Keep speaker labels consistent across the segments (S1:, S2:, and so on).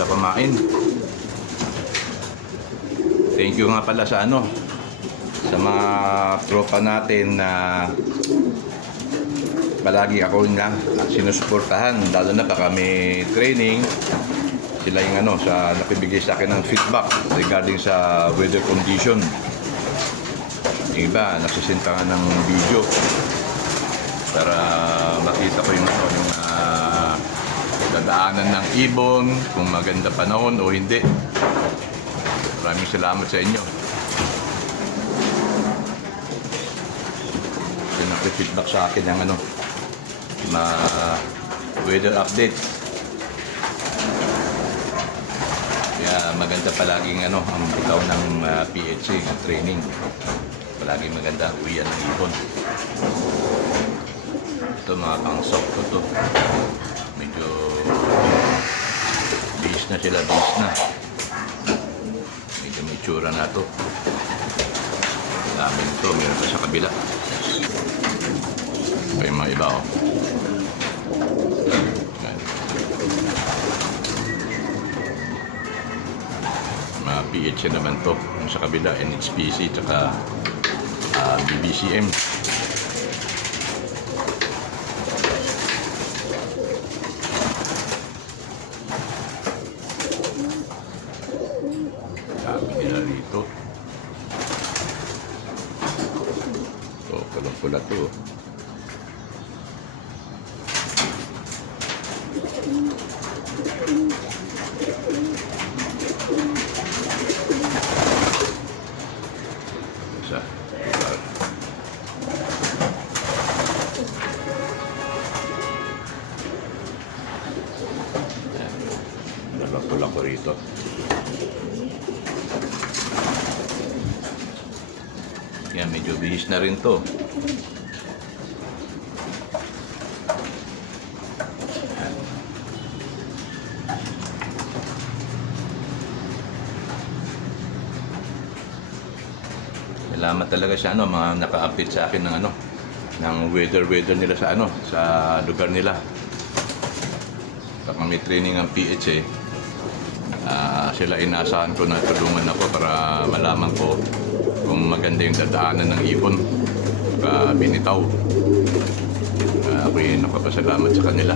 S1: sila kumain. Thank you nga pala sa ano, sa mga tropa natin na palagi ako na sinusuportahan lalo na pa kami training sila yung ano sa napibigay sa akin ng feedback regarding sa weather condition yung iba nagsisinta ng video para makita ko yung dadaanan ng ibon kung maganda panahon o hindi. Maraming salamat sa inyo. Yung nag-feedback sa akin yung ano ma weather update. Kaya maganda palaging ano ang bitaw ng ah, PHC ng training. Palaging maganda ang uwian ng ibon. Ito mga pang-soft ko to na sila base na. Medyo may tsura na to. Dami nito meron pa sa kabila. Ito yung mga iba oh. Mga PH naman to yung sa kabila NHPC tsaka ah, BBCM dami rito so pulang pula to. Oh. isa. Dalawa pula ko rito yan medyo bihis na rin to Salamat talaga sa ano, mga naka-update sa akin ng ano, ng weather weather nila sa ano, sa lugar nila. Kapag may training ang PH eh, ah, sila inaasahan ko na tulungan ako para malaman ko kung maganda yung dadaanan ng ibon baka binitaw. Uh, ako yung nakapasalamat sa kanila.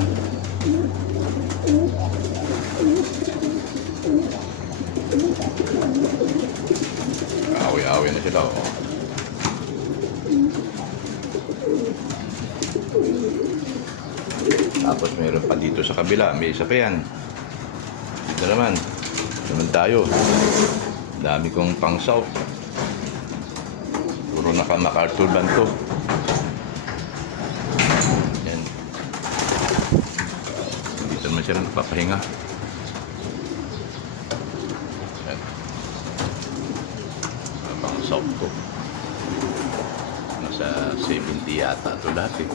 S1: Away-away na sila. Oh. Tapos meron pa dito sa kabila, may isa pa yan. Dito naman. Naman tayo. Dami kong pang south. Puro naka MacArthur to. Yan. Dito naman sila nagpapahinga. Yan. Pang south ko. Nasa 70 yata ito lahat eh.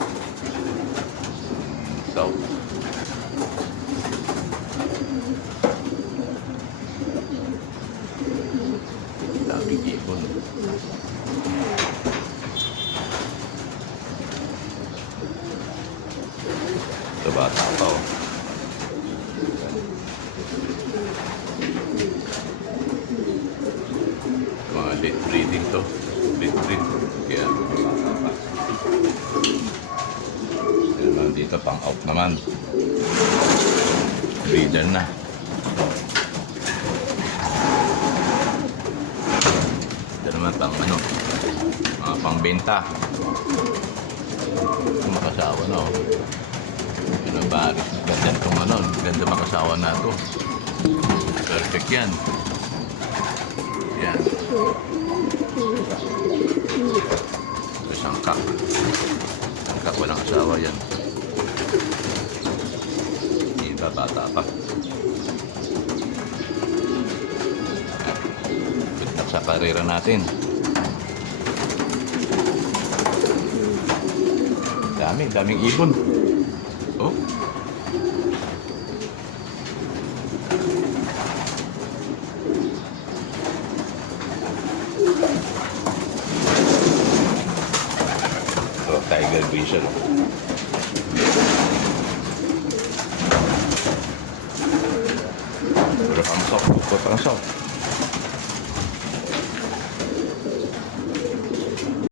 S1: South. Daming ibon. Ito bata pa oh. Mga late breeding to. Late breed. Kaya bata dito pang out naman. Breeder na. Ito naman pang ano, mga pangbenta. Makasawa na oh. Pinabaris. Ganda itong ano, ganda makasawa na to. Perfect yan. Yan. Ito sangkak. Sangkak walang asawa yan. Iba bata pa. Sa karera natin. Dami, daming ibon. Oh. Oh, Tiger Vision.